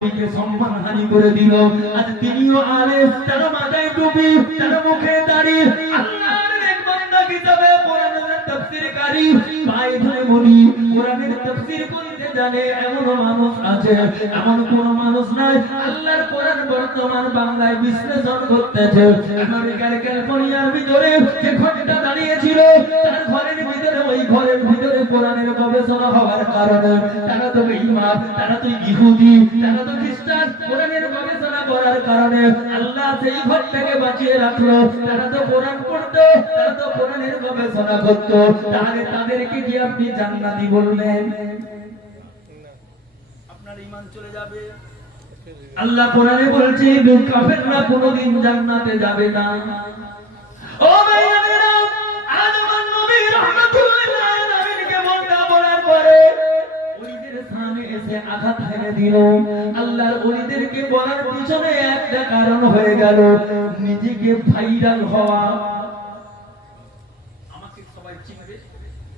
সম্মানহানি করে দিল। আজ তিনিও আলেম, তার মাথায় টুপি, তার মুখে দাড়ি, আল্লাহর নেক বান্দা হিসাবে কোরআনের তাফসীরকারী, পায়ে ধরে বলি কোরআনের তাফসীর করতে জানে এমন মানুষ আছে? এমন কোন মানুষ নাই। আল্লাহর কোরআন বর্তমান বাংলায় বিশ্লেষণ করতেছে। আমেরিকার ক্যালিফোর্নিয়ার ভিতরে যে ঘরটা দাঁড়িয়েছিল, তার ঘরের ভিতরে, ওই ঘরের ভিতরে কোরআনের গবেষণা হওয়ার কারণে তারা তো বেঈমান, তারা তো ইহুদি, তারা তো খ্রিস্টান। কোরআনের গবেষণা করার কারণে আল্লাহ সেই ঘরটাকে বাঁচিয়ে রাখলো। তারা তো কোরআন পড়তো, তারা তো কোরআনের গবেষণা করতো। তাহলে তাদেরকে কি আপনি জান্নাতি বলবেন? আপনার ঈমান চলে যাবে। আল্লাহ কোরআনে বলছে কাফেররা কোনদিন জান্নাতে যাবে না। ও ভাইয়েরা, আদম নবী রাহমাতুল্লাহ আলাইহিকে বলতা বলার পরে ওলিদের সামনে এসে আঘাত হেনে দিল। আল্লাহর ওলিদেরকে বলার পিছনে একটা কারণ হয়ে গেল, নিজেকে ভাইরাল হওয়া। আমাকে সবাই চিনবে,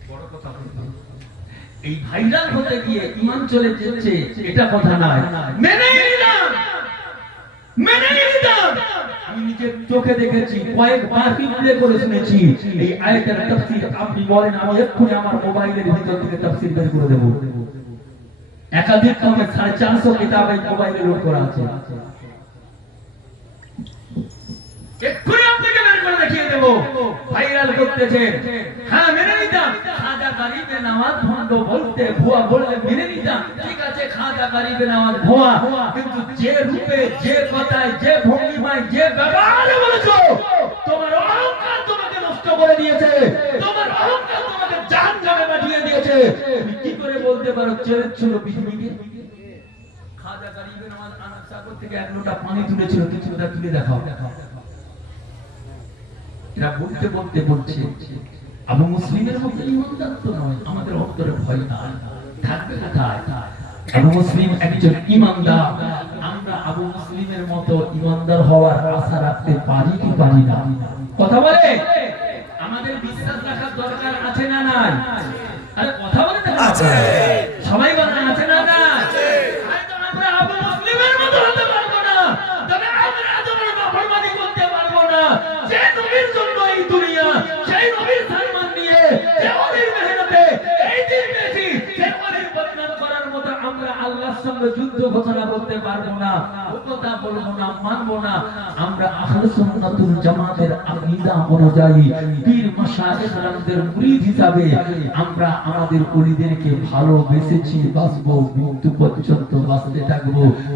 বড় কথা বলতে। এই ভাইরাল হতে গিয়ে ঈমান চলে যাচ্ছে, এটা কথা নয়। মেনে নিলাম, মেনে নিলাম। আমি নিজের চোখে দেখেছি, কয়েকবার প্লে করে শুনেছি এই আয়াতের তাফসীর। আপনি বলেন, আমি এক্ষুনি আমার মোবাইলের ভিতর থেকে তাফসীর বের করে দেব। একাধিক কমে 450 কিতাব এই মোবাইলে লোড করা আছে। এক্ষুনি আপনাকে বের করে দেখিয়ে দেব। ভাইরাল করতেছে, হ্যাঁ মেনে নিতাম। খাজা গরিবে নামাজ ভণ্ড বলতে, ভুয়া বললে মেনে নিতাম। ঠিক আছে, খাজা গরিবে নামাজ ভুয়া, কিন্তু যে রূপে, যে কথায়, যে ভঙ্গিমায়, যে ব্যবহারে বলেছো, তোমার অহংকার তোমাকে নষ্ট করে দিয়েছে, তোমার অহংকার তোমাকে জাহান্নামে পাঠিয়ে দিয়েছে। তুমি কি করে বলতে পারো ছেড়ে ছিল পৃথিবীকে? খাজা গরিবে নামাজ আনার সাগর থেকে এক লোটা পানি তুলেছিল, কিছুটা তুলে দেখাও। এরা বলতে বলতে বলছে আবু মুসলিমের মতো ইমানদার তো নয়, আমাদের অন্তরে ভয় নাই, থাকবে কোথায়? আবু মুসলিম একজন ইমানদার। আমরা আবু মুসলিমের মতো ইমানদার হওয়ার আশা রাখতে পারি কি পারি না? কথা বলে আমাদের বিশ্বাস রাখার দরকার আছে না নাই? আরে কথা বলে না আছে, সবাই বলে আছে না নাই? হয়তো আমরা আবু মুসলিমের মতো হতে পারবো না, তবে আমরা আদমের নাফরমানি করতে পারবো না। যে নবীর জন্য এই দুনিয়া, সেই নবীর সম্মান নিয়ে, যে ওলির মেহনতে এই দিন পেয়েছি, সেই ওলির বদনাম করার মতো আমরা আল্লাহর সঙ্গে যুদ্ধ ঘোষণা করতে পারবো না, কথা বলবো না, মানবো না। আমরা আহলে সুন্নাতুল জামাতের আকীদা অনুযায়ী পীর মাশায়েখ রামদের মুরিদ হিসাবে আমরা আমাদের ওলিদেরকে ভালোবেসেছি, বাঁচবো, মৃত্যু পর্যন্ত বাঁচতে থাকবো।